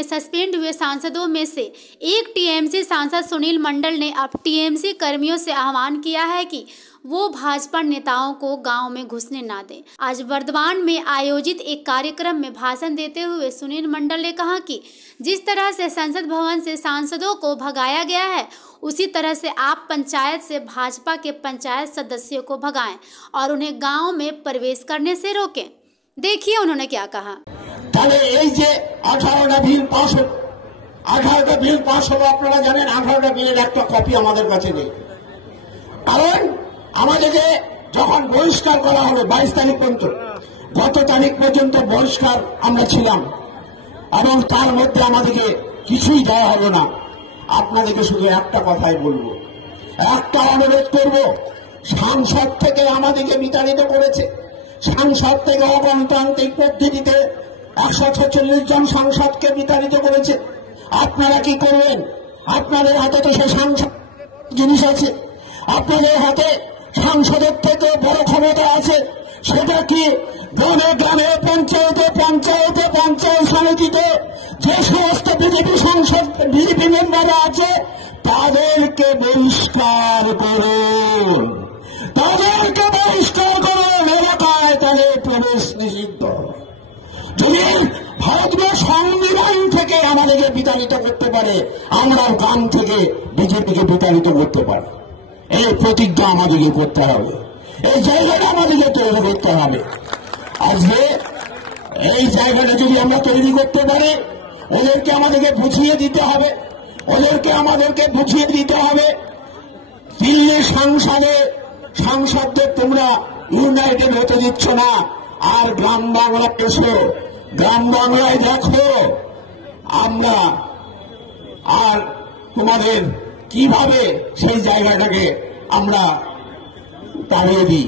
में सस्पेंड हुए सांसदों में से एक टीएमसी सांसद सुनील मंडल ने अब टीएमसी कर्मियों से आह्वान किया है कि वो भाजपा नेताओं को गांव में घुसने ना दें। आज वर्धमान में आयोजित एक कार्यक्रम में भाषण देते हुए सुनील मंडल ने कहा कि जिस तरह से संसद भवन से सांसदों को भगाया गया है, उसी तरह से आप पंचायत से भाजपा के पंचायत सदस्यों को भगाएं और उन्हें गांव में प्रवेश करने से रोकें। देखिए उन्होंने क्या कहा। 18টা বিল পাস হলো, আপনারা জানেন 18টা বিলের একটা কপি আমাদের কাছে নেই। কারণ আমাদেরকে যখন বহিষ্কার করা হলো 22 তারিখ পর্যন্ত, গত তারিখ পর্যন্ত বহিষ্কার আমরা ছিলাম এবং তার মধ্যে আমাদেরকে কিছুই দেওয়া হলো না। আপনাদেরকে শুধু একটা কথাই বলবো, একটা অনুরোধ করব, সাংসদ থেকে আমাদেরকে বিতাড়িত করেছে। সাংসদ থেকে অগণতান্ত্রিক পদ্ধতিতে 146 জন সাংসদকে বিতাড়িত করেছে। আপনারা কি করবেন? আপনাদের হাতে তো সে সাংসদ জিনিস আছে, আপনাদের হাতে সাংসদের থেকে বড় ক্ষমতা আছে। সেটা কি গ্রামে গ্রামে পঞ্চায়েতে পঞ্চায়েতে পঞ্চায়েত সমিতিতে যে সমস্ত বিজেপি সাংসদ বিজেপি মেম্বাররা আছে তাদেরকে বহিষ্কার করুন, তাদেরকে বহিষ্কার করুন, এলাকায় তাদের প্রবেশ নিষিদ্ধ। যদি ভারতীয় সংবিধান থেকে আমাদেরকে বিতাড়িত করতে পারে, আমরা গ্রাম থেকে বিজেপিকে বিতাড়িত করতে পারি। এই প্রতিজ্ঞা আমাদেরকে করতে হবে, এই জায়গাটা আমাদেরকে তৈরি করতে হবে। আজকে এই জায়গাটা যদি আমরা তৈরি করতে পারি, ওদেরকে আমাদেরকে বুঝিয়ে দিতে হবে, আমাদেরকে বুঝিয়ে দিতে হবে দিল্লির সাংসদদের তোমরা ইউনাইটেড হতে দিচ্ছ না, আর গ্রাম বাংলায় এসো, গ্রাম বাংলায় দেখো আমরা আর তোমাদের কিভাবে সেই জায়গাটাকে আমরা পাড়িয়ে দিই।